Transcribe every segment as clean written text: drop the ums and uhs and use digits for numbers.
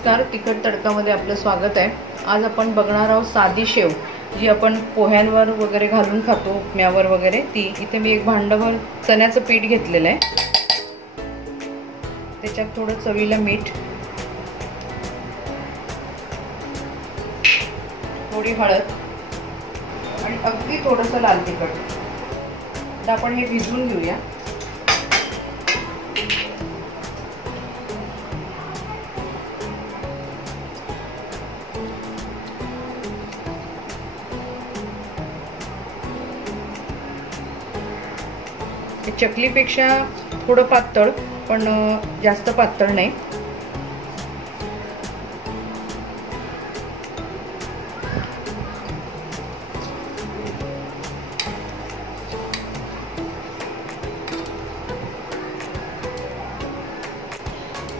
नमस्कार, तिखट तडकामध्ये आपलं स्वागत आहे। आज आपण बघणार आहोत साधी शेव, जी आपण पोह्यांवर वगैरे घालून खातो, उपम्यावर वगैरे ती। इथे मी एक भांडभर चण्याचं पीठ घेतलेलं आहे, त्याच्यात थोडं चवीला मीठ, थोडी हळद आणि अगदी थोडंसं लाल तिखट। आता आपण हे भिजवून घेऊया। चकलीपेक्षा थोडं पातळ, पण जास्त पातळ नाही।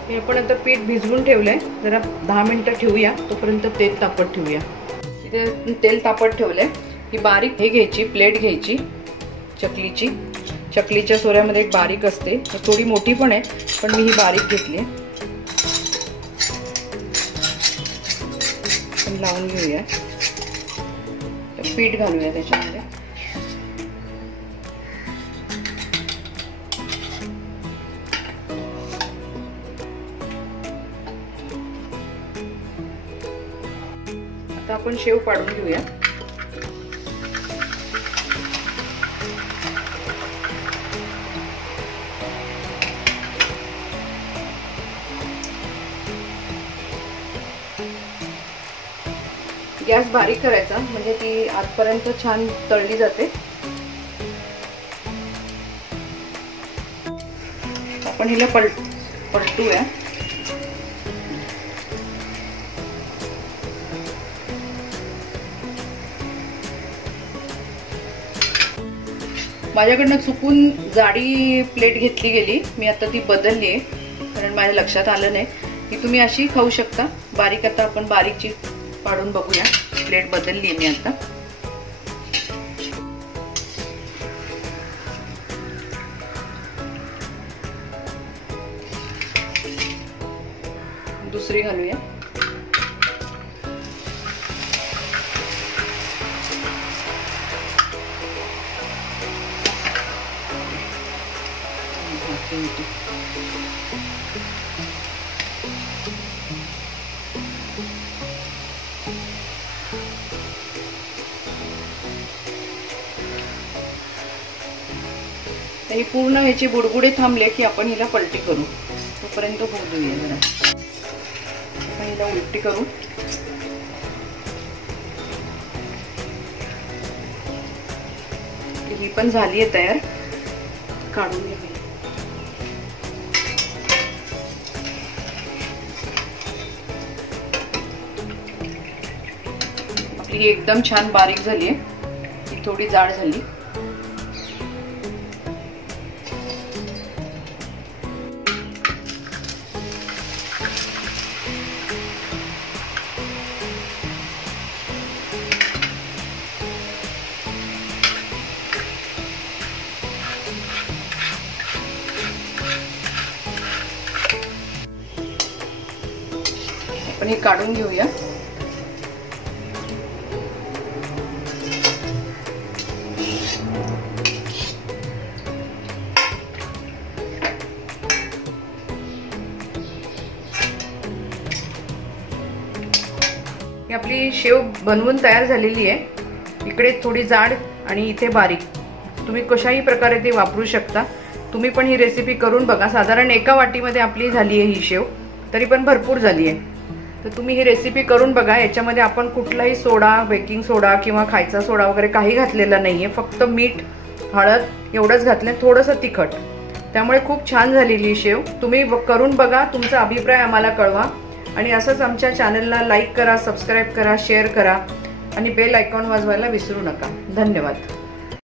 हे आपण आता पीठ भिजवून ठेवलंय, जरा 10 मिनिटं ठेवूया, तोपर्यंत तेल तापत ठेवूया। इथे तेल तापत ठेवलंय। ही बारीक हे घ्यायची प्लेट घ्यायची चकलीची। चकलीच्या सोऱ्यामध्ये एक बारीक असते, थोडी मोठी पण आहे, पण मी ही बारीक घेतली आहे। आपण लावून घेऊया, पीठ घालूया त्याच्यामध्ये। आता आपण शेव पाडून घेऊया। गॅस बारीक करायचा, म्हणजे ती आतपर्यंत छान तळली जाते। आपण हिला पलटूया। माझ्याकडनं चुकून जाडी प्लेट घेतली गेली, मी आता ती बदलली आहे, कारण माझ्या लक्षात आलं नाही की तुम्ही अशी खाऊ शकता बारीक। आता आपण बारीकची पाडून बघूया। प्लेट बदलली आहे मी आता। दुसरी घालूया। ही पूर्ण ह्याची बुडबुडे थांबले की आपण हिला पलटी करू, तोपर्यंत होऊ देऊया जरा। आपण हिला उलटी करू। ही पण झाली आहे तयार, काढून घे। आपली एकदम छान बारीक झाली आहे, ही थोडी जाड झाली। आपण हे काढून घेऊया। ही आपली शेव बनवून तयार झालेली आहे। इकडे थोडी जाड आणि इथे बारीक, तुम्ही कशाही प्रकारे ते वापरू शकता। तुम्ही पण ही रेसिपी करून बघा। साधारण एका वाटीमध्ये आपली झाली आहे ही शेव, तरी पण भरपूर झाली आहे। तर तुम्ही ही रेसिपी करून बघा। याच्यामध्ये आपण कुठलाही सोडा, बेकिंग सोडा किंवा खायचा सोडा वगैरे काही घातलेला नाहीये, फक्त मीठ, हळद एवढंच घातलंय, थोडंसं तिखट। त्यामुळे खूप छान झालेली शेव। तुम्ही करून बघा, तुमचा अभिप्राय आम्हाला कळवा आणि असंच आमच्या चॅनलला लाईक करा, सबस्क्राईब करा, शेअर करा आणि बेल आयकॉन वाजवायला विसरू नका। धन्यवाद।